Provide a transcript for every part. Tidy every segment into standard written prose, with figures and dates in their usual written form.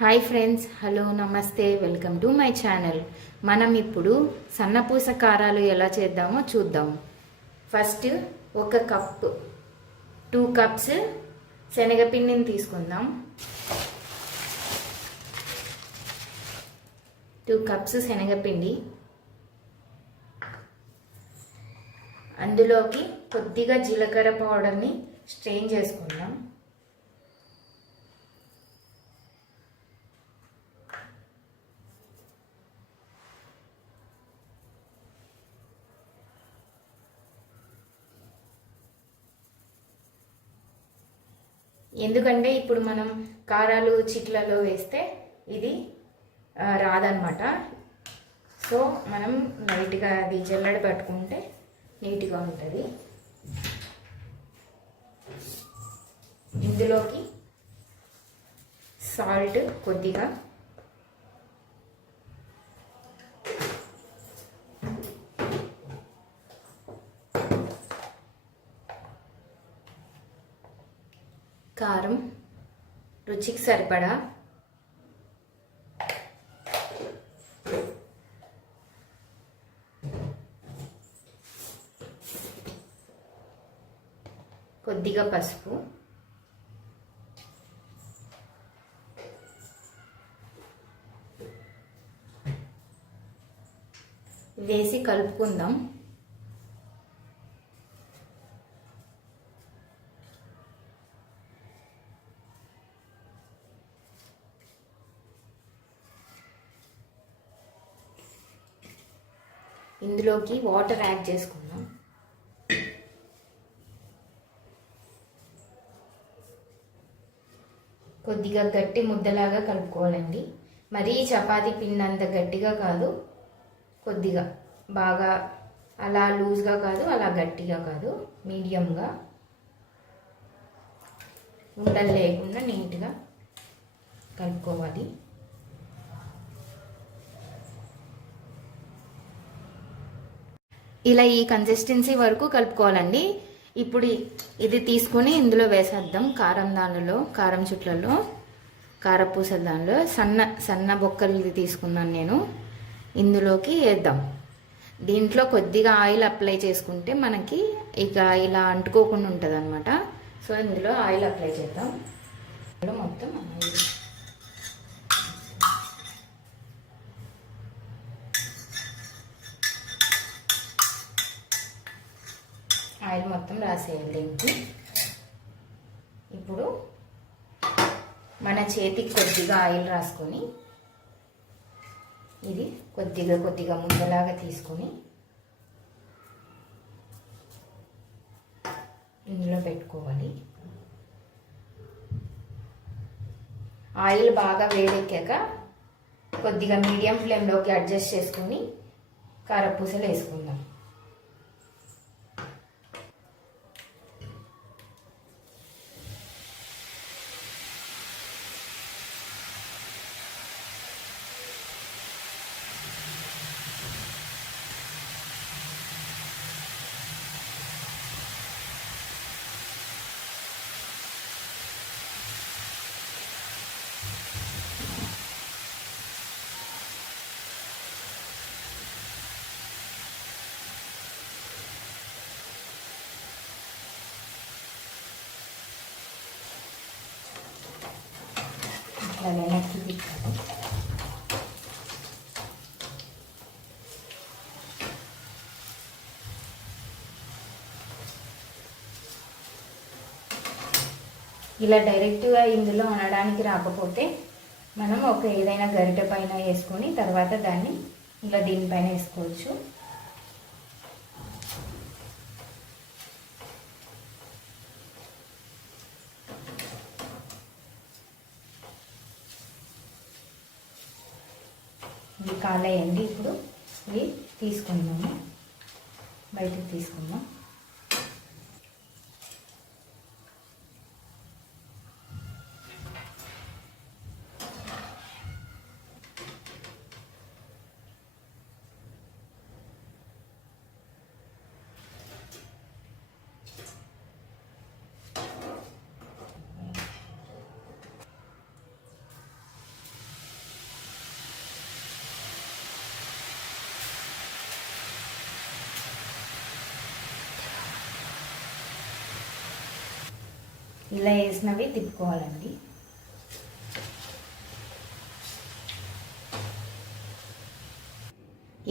Hi friends, hello, నమస్తే, welcome to my channel. మనం ఇప్పుడు సన్నపూస కారాలు ఎలా చేద్దామో చూద్దాం. ఫస్ట్ ఒక కప్పు 2 కప్స్ శనగపిండిని తీసుకుందాం. 2 కప్స్ శనగపిండి, అందులోకి కొద్దిగా జీలకర్ర పౌడర్ని స్ట్రెయిన్ చేసుకుందాం. ఎందుకంటే ఇప్పుడు మనం కారాలు చిట్లలో వేస్తే ఇది రాదనమాట. సో మనం లైట్గా అది జల్లెడ పట్టుకుంటే నీట్గా ఉంటుంది. ఇందులోకి సాల్ట్ కొద్దిగా, కారం రుచికి సరిపడా, కొద్దిగా పసుపు, వేసి కలుపుకుందాం. ఇందులోకి వాటర్ యాడ్ చేసుకుందాం. కొద్దిగా గట్టి ముద్దలాగా కలుపుకోవాలండి. మరీ చపాతీ పిండి అంత గట్టిగా కాదు, కొద్దిగా బాగా అలా లూజ్గా కాదు, అలా గట్టిగా కాదు, మీడియంగా, ఉండలు లేకుండా నీట్గా కలుపుకోవాలి. ఇలా ఈ కన్సిస్టెన్సీ వరకు కలుపుకోవాలండి. ఇప్పుడు ఇది తీసుకొని ఇందులో వేసేద్దాం. కారం చుట్లలో కారపూస దానిలో సన్న బొక్కలు తీసుకున్నాను నేను. ఇందులోకి వేద్దాం. దీంట్లో కొద్దిగా ఆయిల్ అప్లై చేసుకుంటే మనకి ఇక ఇలా అంటుకోకుండా ఉంటుంది అనమాట. సో ఇందులో ఆయిల్ అప్లై చేద్దాం. మొత్తం ఆయిల్ మొత్తం రాసేయాలి దీనికి. ఇప్పుడు మన చేతికి కొద్దిగా ఆయిల్ రాసుకొని ఇది కొద్దిగా ముద్దలాగా తీసుకొని ఇందులో పెట్టుకోవాలి. ఆయిల్ బాగా వేడెక్కాక కొద్దిగా మీడియం ఫ్లేమ్లోకి అడ్జస్ట్ చేసుకొని కారపూసలు వేసుకుందాం. వెనక్కి తిప్పాలి. ఇలా డైరెక్ట్గా ఇందులో అనడానికి రాకపోతే మనం ఒక ఏదైనా గరిటె పైన వేసుకొని తర్వాత దాన్ని ఇలా దీనిపైన వేసుకోవచ్చు. ఇవి కాలేయండి. ఇప్పుడు ఇవి తీసుకుందాము, బయటకు తీసుకుందాం. ఇలా వేసినవి తిప్పుకోవాలండి.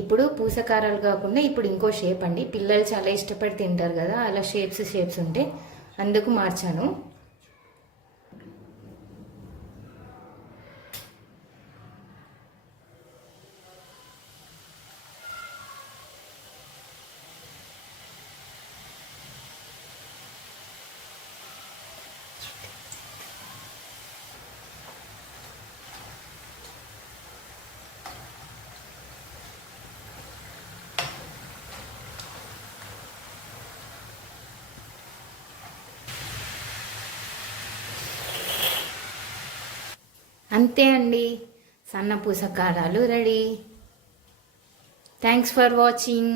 ఇప్పుడు పూసకారాలు కాకుండా ఇప్పుడు ఇంకో షేప్ అండి. పిల్లలు చాలా ఇష్టపడి తింటారు కదా, అలా షేప్స్ ఉంటే అందుకు మార్చాను. అంతే అండి, సన్న పూస కారాలు రెడీ. Thanks for watching.